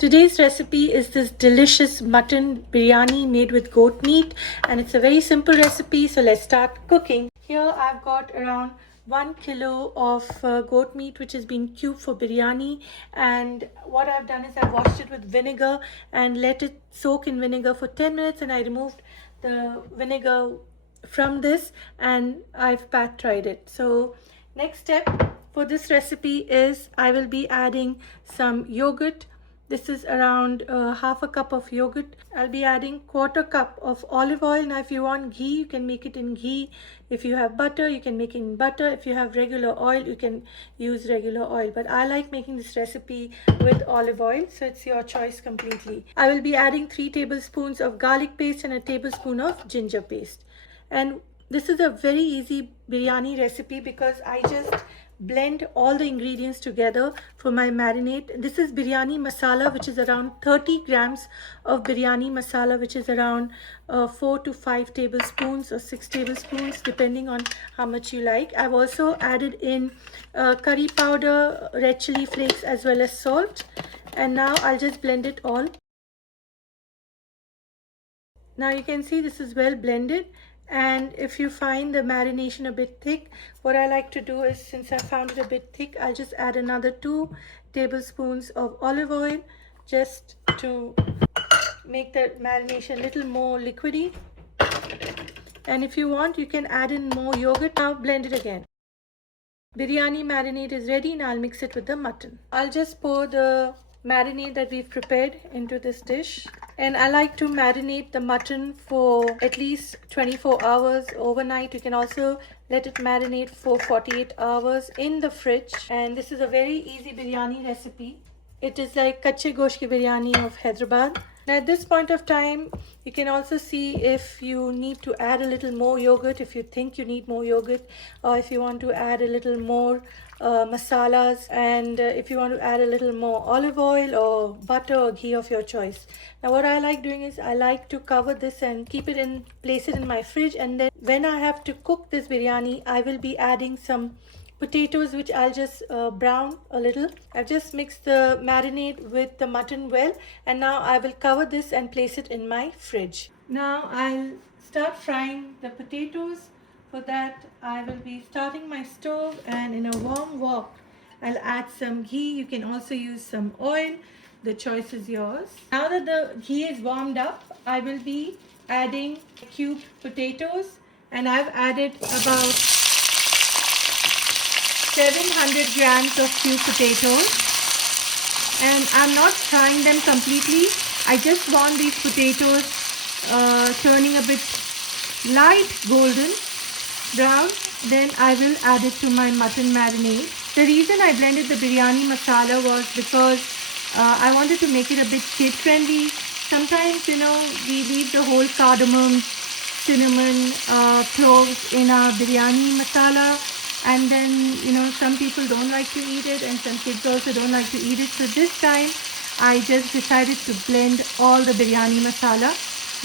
Today's recipe is this delicious mutton biryani made with goat meat, and it's a very simple recipe, so let's start cooking. Here I've got around 1 kilo of goat meat which is being cubed for biryani, and what I've done is I've washed it with vinegar and let it soak in vinegar for 10 minutes, and I removed the vinegar from this and I've pat dried it. So next step for this recipe is I will be adding some yogurt. This is around half a cup of yogurt. I'll be adding quarter cup of olive oil. Now if you want ghee, you can make it in ghee. If you have butter, you can make it in butter. If you have regular oil, you can use regular oil. But I like making this recipe with olive oil, so it's your choice completely. I will be adding 3 tablespoons of garlic paste and a tablespoon of ginger paste. And this is a very easy biryani recipe because I just blend all the ingredients together for my marinade. This is biryani masala, which is around 30 grams of biryani masala, which is around 4 to 5 tablespoons or 6 tablespoons depending on how much you like. I've also added in curry powder, red chili flakes, as well as salt, and now I'll just blend it all. Now you can see this is well blended, and if you find the marination a bit thick, what I like to do is, since I found it a bit thick, I'll just add another 2 tablespoons of olive oil just to make the marination a little more liquidy. And if you want, you can add in more yogurt. Now blend it again. Biryani marinade is ready. Now I'll mix it with the mutton. I'll just pour the marinade that we've prepared into this dish, and I like to marinate the mutton for at least 24 hours overnight. You can also let it marinate for 48 hours in the fridge, and this is a very easy biryani recipe. It is like Kacche Gosht ki biryani of Hyderabad. Now at this point of time, you can also see if you need to add a little more yogurt, if you think you need more yogurt, or if you want to add a little more masalas, and if you want to add a little more olive oil or butter or ghee of your choice. Now what I like doing is I like to cover this and keep it in, place it in my fridge, and then when I have to cook this biryani, I will be adding some potatoes which I'll just brown a little. I've just mixed the marinade with the mutton well, and now I will cover this and place it in my fridge. Now I'll start frying the potatoes. For that, I will be starting my stove, and in a warm wok, I'll add some ghee. You can also use some oil. The choice is yours. Now that the ghee is warmed up, I will be adding cubed potatoes, and I've added about 700 grams of cubed potatoes, and I'm not frying them completely. I just want these potatoes turning a bit light golden brown. Then I will add it to my mutton marinade. The reason I blended the biryani masala was because I wanted to make it a bit kid friendly. Sometimes, you know, we leave the whole cardamom, cinnamon, cloves in our biryani masala, and then, you know, some people don't like to eat it, and some kids also don't like to eat it. So this time I just decided to blend all the biryani masala.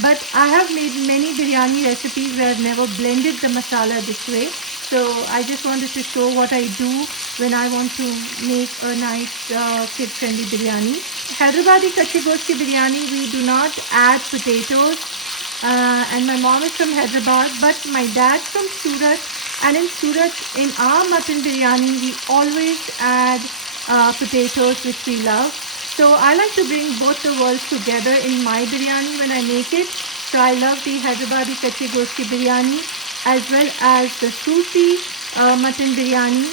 But I have made many biryani recipes where I've never blended the masala this way. So I just wanted to show what I do when I want to make a nice kid-friendly biryani. Hyderabadi Kacche Gosht ki biryani, we do not add potatoes. And my mom is from Hyderabad, but my dad's from Surat. And in Surat, in our mutton biryani, we always add potatoes, which we love. So I like to bring both the worlds together in my biryani when I make it. So I love the Hyderabadi Kacche Gosht ki biryani as well as the Sufi mutton biryani,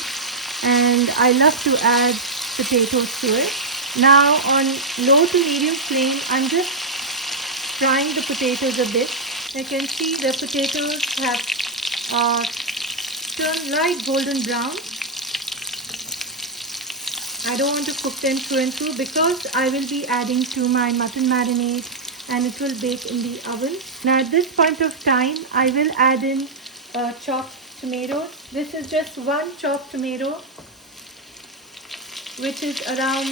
and I love to add potatoes to it. Now on low to medium flame, I'm just frying the potatoes a bit. You can see the potatoes have turned light golden brown. I don't want to cook them through and through because I will be adding to my mutton marinade and it will bake in the oven. Now at this point of time, I will add in chopped tomatoes. This is just 1 chopped tomato, which is around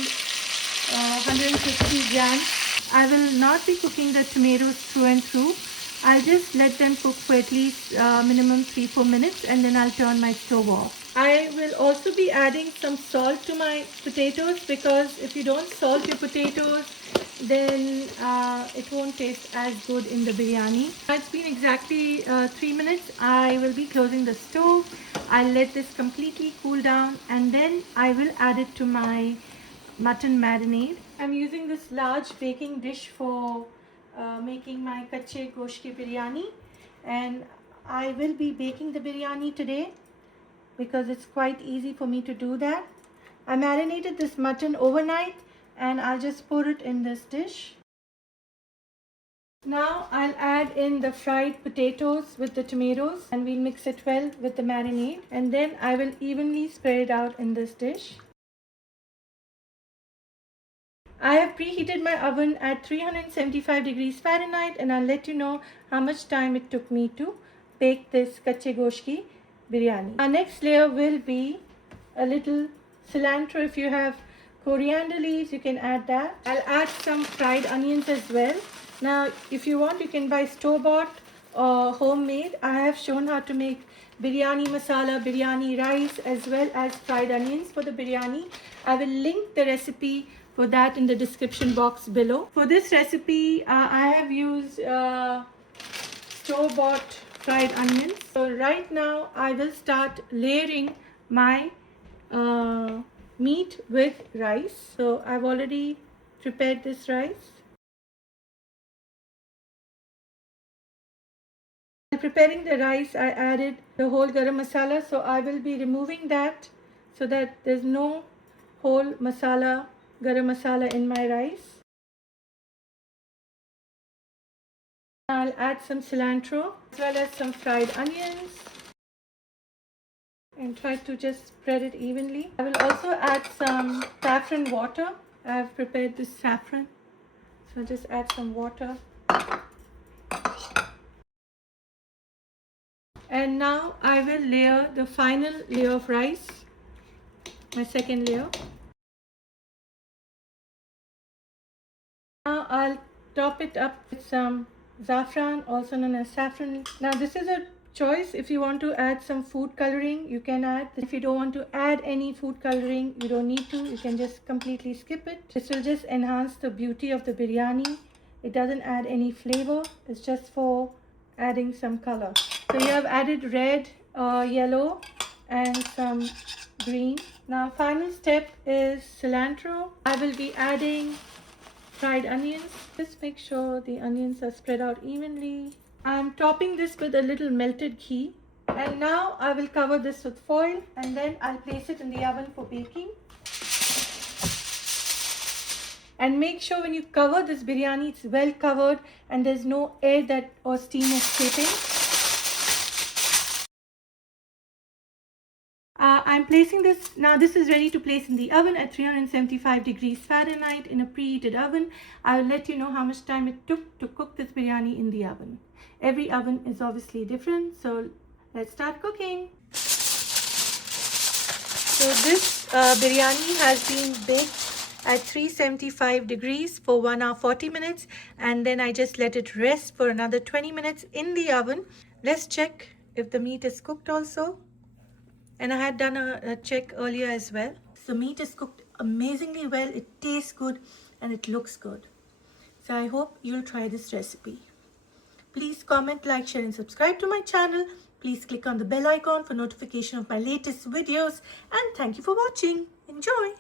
150 grams. I will not be cooking the tomatoes through and through. I'll just let them cook for at least minimum 3-4 minutes, and then I'll turn my stove off. I will also be adding some salt to my potatoes, because if you don't salt your potatoes, then it won't taste as good in the biryani. It's been exactly 3 minutes. I will be closing the stove. I'll let this completely cool down, and then I will add it to my mutton marinade. I'm using this large baking dish for making my Kacche Gosht ki biryani, and I will be baking the biryani today because it's quite easy for me to do that. I marinated this mutton overnight, and I'll just pour it in this dish. Now I'll add in the fried potatoes with the tomatoes, and we'll mix it well with the marinade, and then I will evenly spread it out in this dish. I have preheated my oven at 375 degrees Fahrenheit, and I'll let you know how much time it took me to bake this Kacche Gosht ki biryani. Our next layer will be a little cilantro. If you have coriander leaves, you can add that. I'll add some fried onions as well. Now, if you want, you can buy store-bought or homemade. I have shown how to make biryani masala, biryani rice, as well as fried onions for the biryani. I will link the recipe for that in the description box below. For this recipe, I have used store-bought fried onions. So right now I will start layering my meat with rice. So I've already prepared this rice. While preparing the rice, I added the whole garam masala. So I will be removing that so that there's no whole masala, garam masala in my rice. I'll add some cilantro as well as some fried onions, and try to just spread it evenly. I will also add some saffron water. I have prepared this saffron, so just add some water. And now I will layer the final layer of rice, my second layer. Now I'll top it up with some saffron, also known as saffron. Now this is a choice. If you want to add some food coloring, you can add. If you don't want to add any food coloring, you don't need to. You can just completely skip it. This will just enhance the beauty of the biryani. It doesn't add any flavor. It's just for adding some color. So you have added red, yellow, and some green. Now final step is cilantro. I will be adding fried onions. Just make sure the onions are spread out evenly. I'm topping this with a little melted ghee, and now I will cover this with foil, and then I'll place it in the oven for baking. And make sure when you cover this biryani, it's well covered and there's no air that or steam escaping. I'm placing this, now this is ready to place in the oven at 375 degrees Fahrenheit in a preheated oven. I'll let you know how much time it took to cook this biryani in the oven. Every oven is obviously different, so let's start cooking. So this biryani has been baked at 375 degrees for 1 hour 40 minutes, and then I just let it rest for another 20 minutes in the oven. Let's check if the meat is cooked also. And I had done a check earlier as well. So meat is cooked amazingly well. It tastes good and it looks good. So I hope you'll try this recipe. Please comment, like, share and subscribe to my channel. Please click on the bell icon for notification of my latest videos. And thank you for watching. Enjoy.